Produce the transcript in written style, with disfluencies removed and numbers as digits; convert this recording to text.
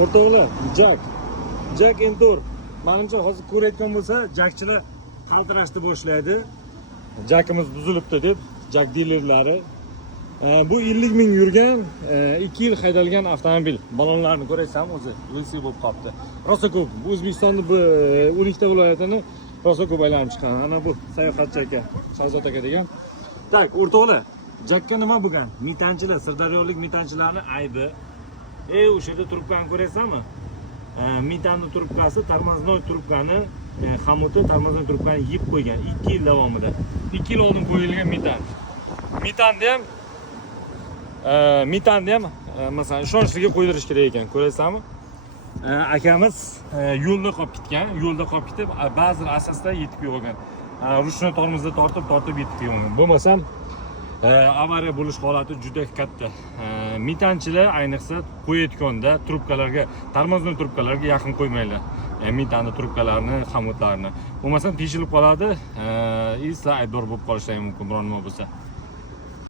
o'rtoqlar, jak entor. Menimcha hozir ko'rayotgan bo'lsa, jakchilar qaltirashni boshlaydi. Jakimiz buzilibdi deb, jak dilerlari. Bu 50 ming yurgan, 2 yil haydalgan avtomobil. Balonlarni ko'raysanmi o'zi, velosiped bo'lib qolibdi. Rosa ko'p. Bu O'zbekistonning bu Urishda viloyatini rosa ko'p aylanib chiqqan. Ana bu sayohatchi aka, Shahzod aka degan. Tak, o'rtoqlar, jakka nima bo'lgan? Mitanchilar, sirdaryolik mitanchilarning aybi. O'sha yerda trubkani ko'raysanmi? Mitanning trubkasi, tormoznoy trubkani, xamuti tormoznoy trubkani yeb qo'ygan 2 yil davomida. 2 yil oldin qo'yilgan mitan. Mitanni ham masalan ishonchliga qo'ydirish kerak ekan, ko'raysanmi? Akamiz yo'lda qolib ketgan, yo'lda qolib ketib, ba'zi asosda yetib kelgan. Ruchnoy tormozda tortib yetib kelgan. Bo'lmasam avariya bo'lish holati juda katta. Mitanchilar ayniqsa qo'yayotganda trubkalarga, tormoznoy trubkalarga yaqin qo'ymaylar. Mitanni trubkalarini, xamutlarni. Bo'lmasam teshilib qoladi, sizlar aybdor bo'lib qolishlari mumkin, biron nima bo'lsa.